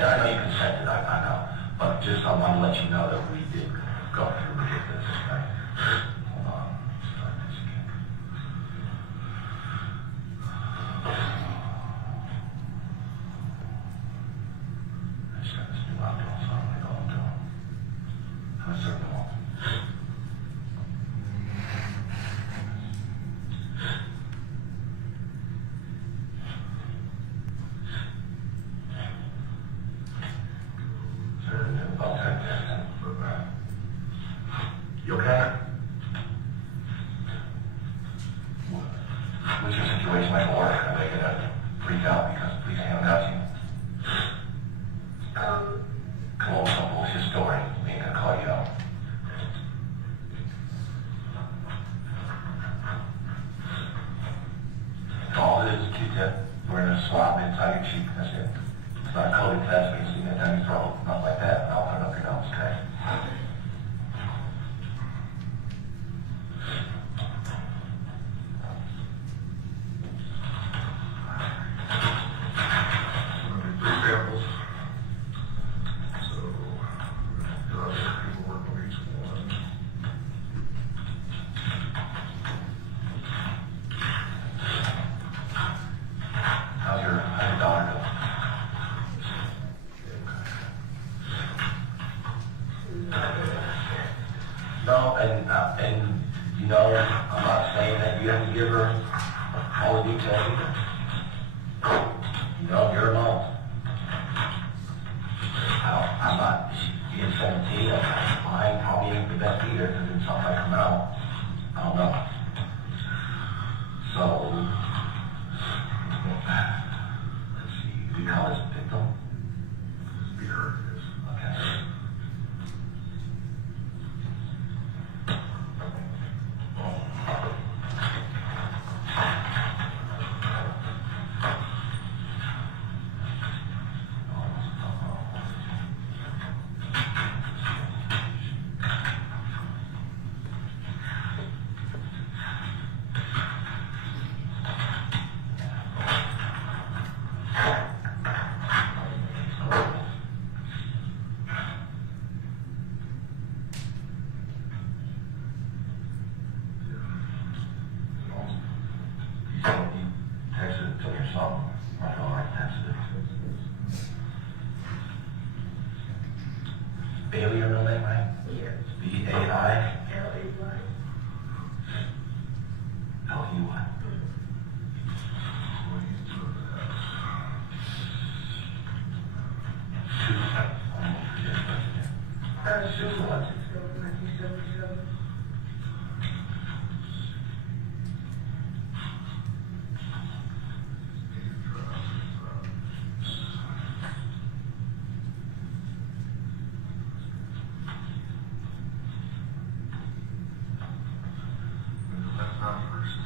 I know you consented, I know, but just I want to let you know that we did go through with this, okay? Hold on. Start this again. I just got this new outdoor, so I'm gonna go and do it. I'm a certain one. You okay? What's your situation like at work? Are they gonna freak out because the police ain't got you? Come on, son, what's your story? We ain't gonna call you out. All it is Q-tip. We're in a swab inside your cheek, that's it. It's not a COVID test, we can see that down your throat, not like that. I'll put it up your nose, okay? Three samples. So, we're gonna have people work on each one. How's your daughter doing? No, and you know, I'm not saying that you have to give her all the details either. You know, you're alone. I'm not, being 17, I probably ain't the best either, because it's something I come out. I don't know. So, let's see, we call this victim? Be heard, yes. Okay. You texted it to your son. I know I texted it. Bailey, your real name, right? Yes. B-A-I? L-A-Y. L-U-I. Susan, what? 1977. That's not first.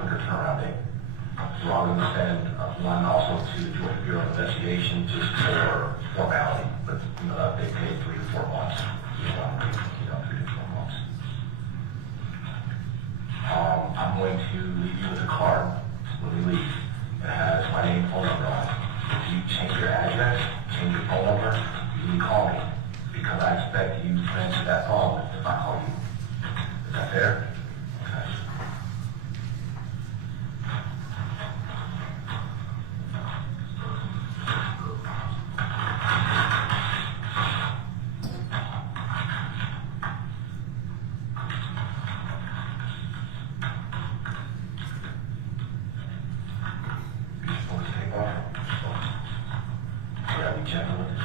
quicker turnaround date. So I'm going to send one also to the Georgia Bureau of Investigation just for formality, but they pay 3 to 4 months. 3 to 4 months. I'm going to leave you with a card when we leave. It has my name and phone number on it. If you change your address, change your phone number, you can call me because I expect you to answer that phone if I call you. Is that fair? Okay. You're supposed to take off. Yeah, be gentle with it.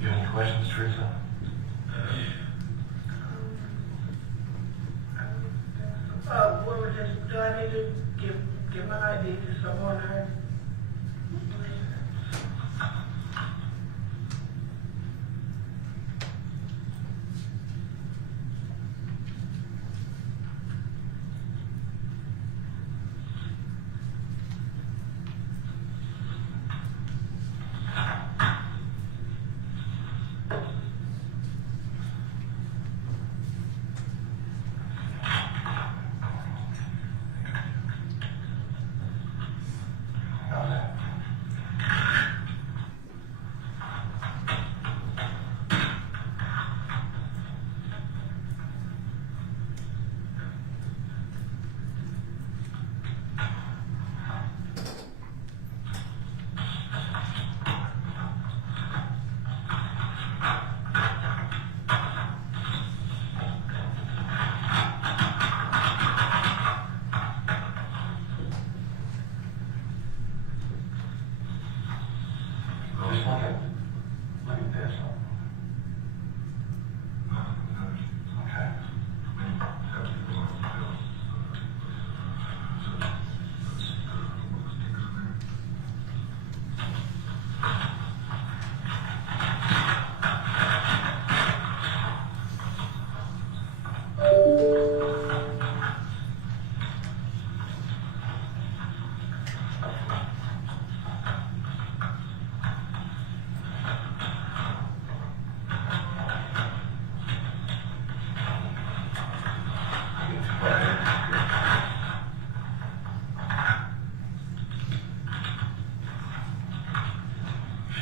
You have any questions, Teresa? What was this, do I need to give my ID to someone or?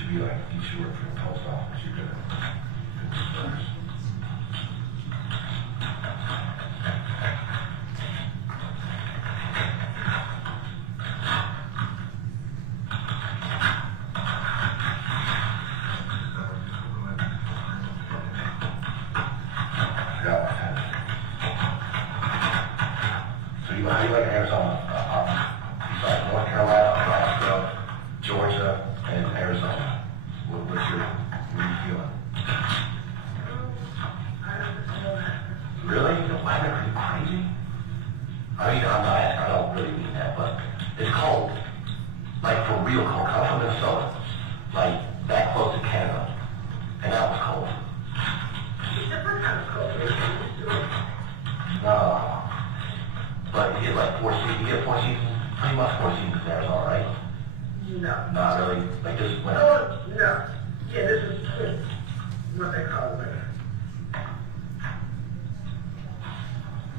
should be like, you should work for the post office, you're good at service. So how do you like Arizona? You like North Carolina, Alaska, Georgia, and Arizona. What are you feeling? Really? You don't find that pretty crazy? I mean, I'm not asking, I don't really mean that, but it's cold. Like, for real cold. I'm from Minnesota. Like, that close to Canada. And that was cold. It's different kind of culture. No. But you get like 4 seasons, you get 4 seasons, pretty much 4 seasons in Arizona, right? No. Not really, like just winter. Oh, no. Yeah, this is what they call winter.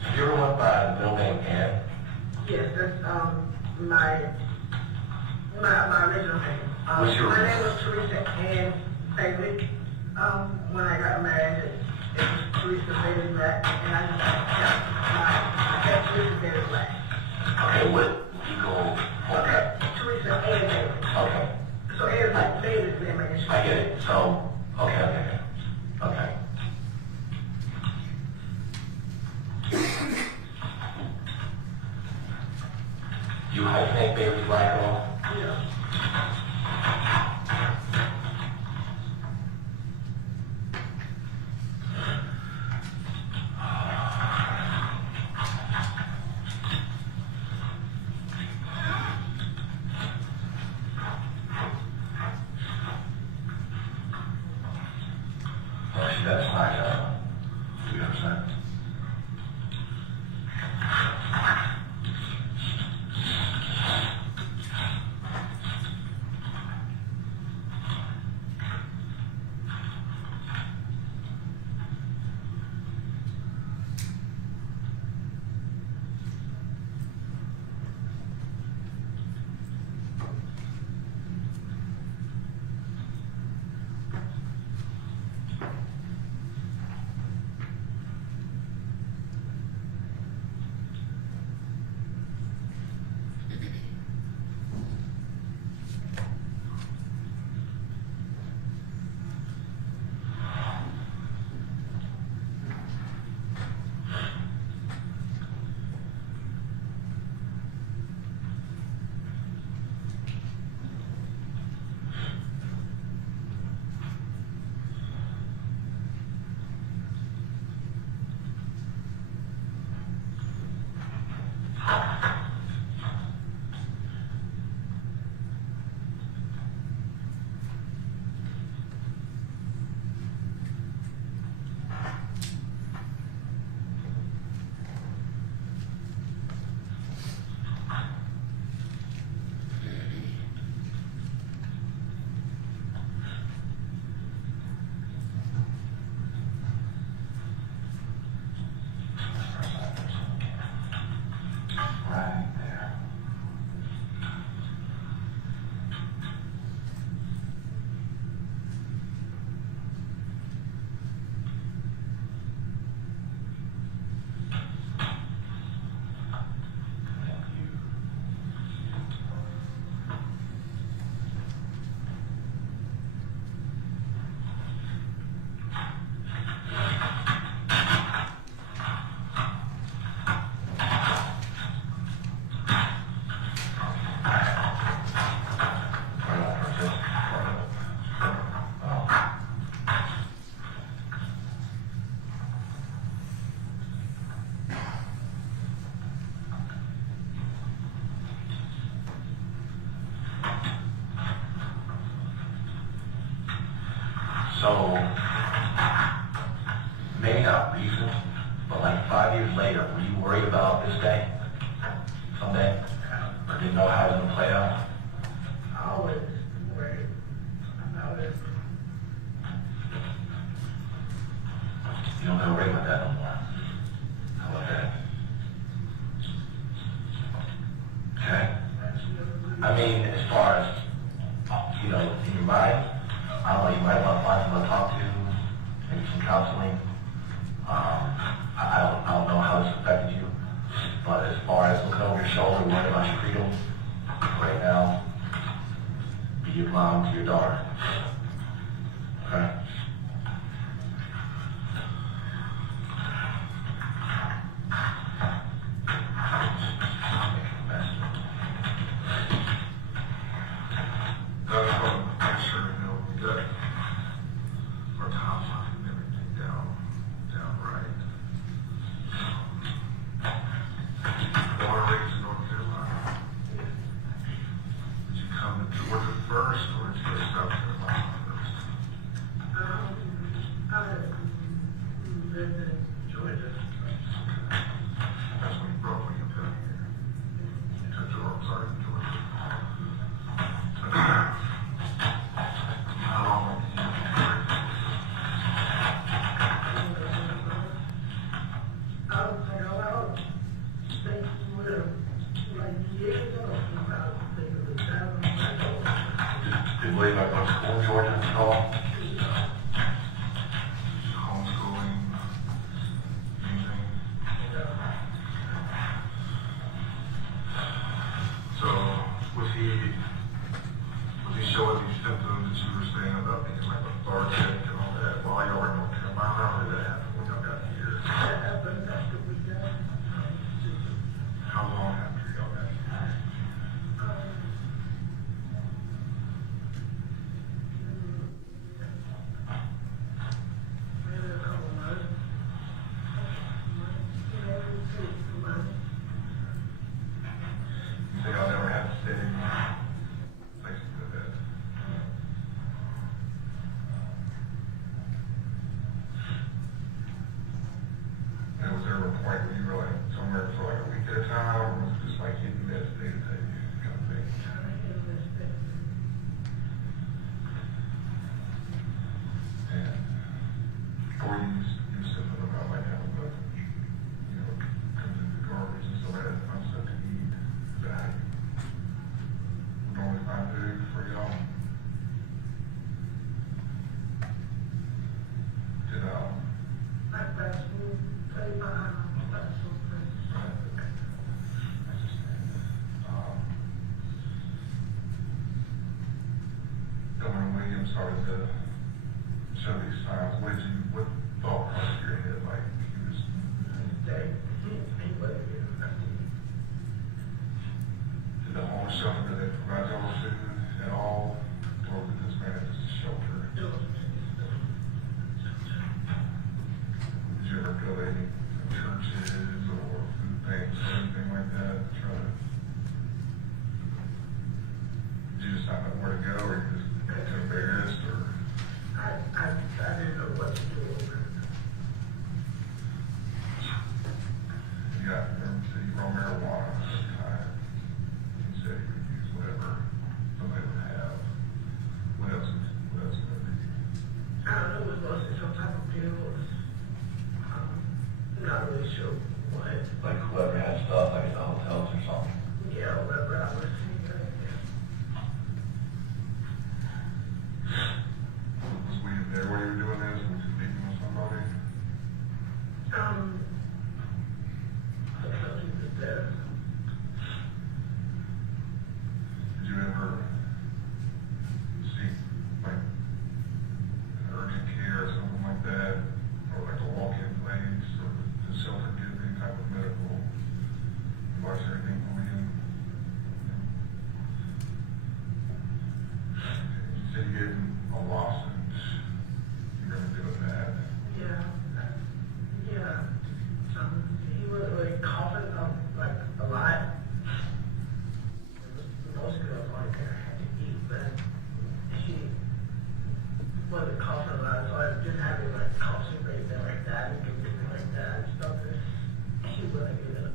Have you ever went by the middle name Ann? Yes, that's my original name. What's your My original? name was Teresa Ann Bailey. When I got married, it was Teresa Bailey Black, and I kept Teresa Bailey Black. Okay, what you go? Okay. Teresa Ann Bailey. Okay. So Ann is like Bailey's name, I guess. I get it. So, okay. Okay. You hyphenate Bailey Black at all? Yeah. Well, see, that's my 3%. Right there. So, maybe not recent, but like 5 years later, were you worried about this day? Someday? Or didn't know how it was going to play out? I always worried about it. You don't feel worried about that no more. How about that? Okay? I mean, as far as, in your mind, I don't know, you might want to find someone to talk to, maybe some counseling. I don't know how this affected you, but as far as looking over your shoulder, worrying about your freedom, right now, be a mom to your daughter. Okay? That's what I'm make sure, you know, we got our timeline and everything down right. Born and raised in North Carolina. Did you come to Georgia first, or did you go to South Carolina first? I lived in Georgia. That's when you brought me up down here. To Georgia, I'm sorry, Georgia. How long did you live there? I don't think I'll think like years ago, I think it was down Did William not go to school in Georgia at all? Homeschooling, anything? So, was he showing these symptoms that you were saying about being like lethargic and all that while y'all were in North Carolina, or did that happen when y'all got here? That happened after we got, How long after y'all got here? maybe a couple months. You say y'all never had to stay in places like that? And was there a point where you were like somewhere for like a week at a time, or was it just like hitting this day to day kind of thing? And before you said something about like having the, you know, comes in the garbage and stuff like that, find stuff to eat. Is that how you would normally find food for y'all? Did, Like fast food, play behind, fast food place. When William started to show these signs, what thought crossed your head? Like he was, did the homeless shelter, did they provide y'all with food at all? Or was it just man, just a shelter? Did you ever go to any churches or food banks or anything like that? Try to, did you just not know where to go, or you just got too embarrassed, or? I didn't know what to do. You got, said you grow marijuana at the time. You said you could use whatever somebody would have. What else would it be? I don't know, it was mostly some type of pills. Not really sure what. Like whoever had stuff, like at the hotels or something. Yeah, whatever I was thinking. Was we there while you were doing this? Was you speaking with somebody? Something was there. Did you ever seek like urgent care or something like that? Or like a walk-in place? Or did the shelter give any type of medical advice or anything for you? You said you gave him a lozenge. You're gonna do that. Yeah. He was like coughing up like a lot. Most girls like her had to eat, but she wasn't coughing a lot, so I just had her like coughing right there like that and doing like that and stuff. And she wasn't giving up.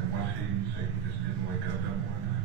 And once he said he just didn't wake up that morning.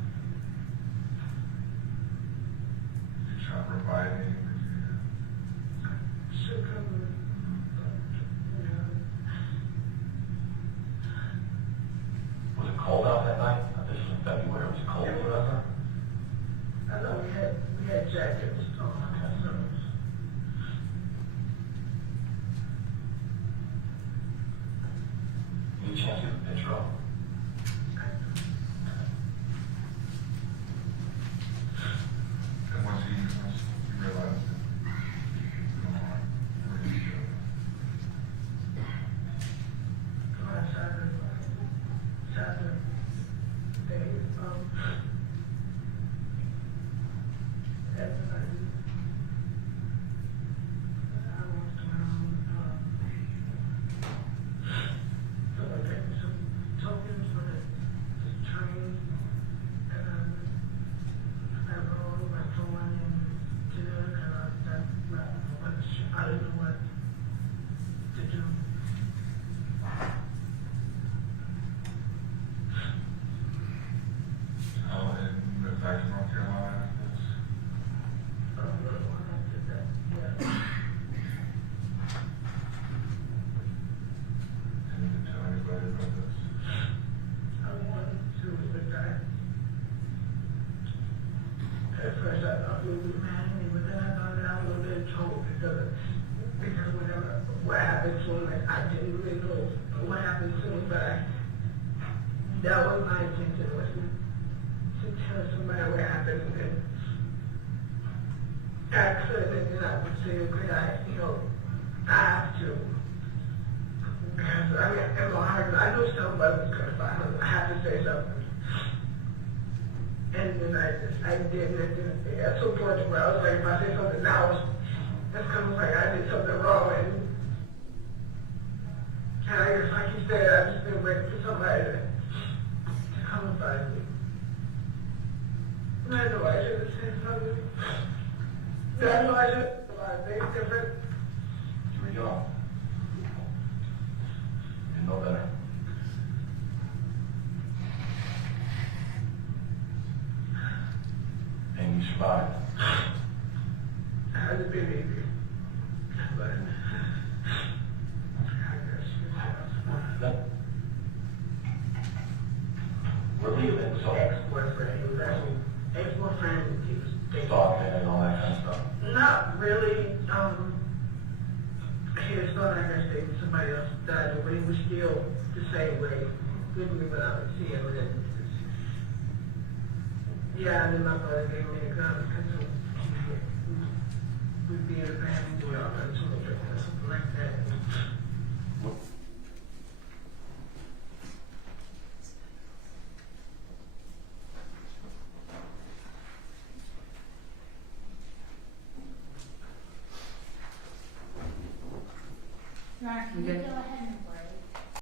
At first I thought he would be mad at me, but then I found out I was a little told because whatever, what happened to him, like, I didn't really know what happened to him, but that was my intention, was to tell somebody what happened, and I could, and then I would say, okay, I have to. Because, I mean, in my heart, I knew somebody was going to find him. I have to say something. And then I didn't. And then at some point where I was like, if I say something now, that's kind of like I did something wrong. And I guess, like you said, I've just been waiting for somebody to come and find me. And I know I should have said something. I know I should have said a lot of things different. You were young. You know better. And you survived. It hasn't been easy. But I guess Yep. We're leaving, so ex-boyfriend, he was actually ex-boyfriend, he was dating. stalking and all that kind of stuff. Not really, he was thought I guess dating somebody else died, but he was still the same way with me when I would see him. And yeah, and then my brother gave me a gun because we'd be in a band and do all that sort of thing or something like that. Your Honor, can we Okay. go ahead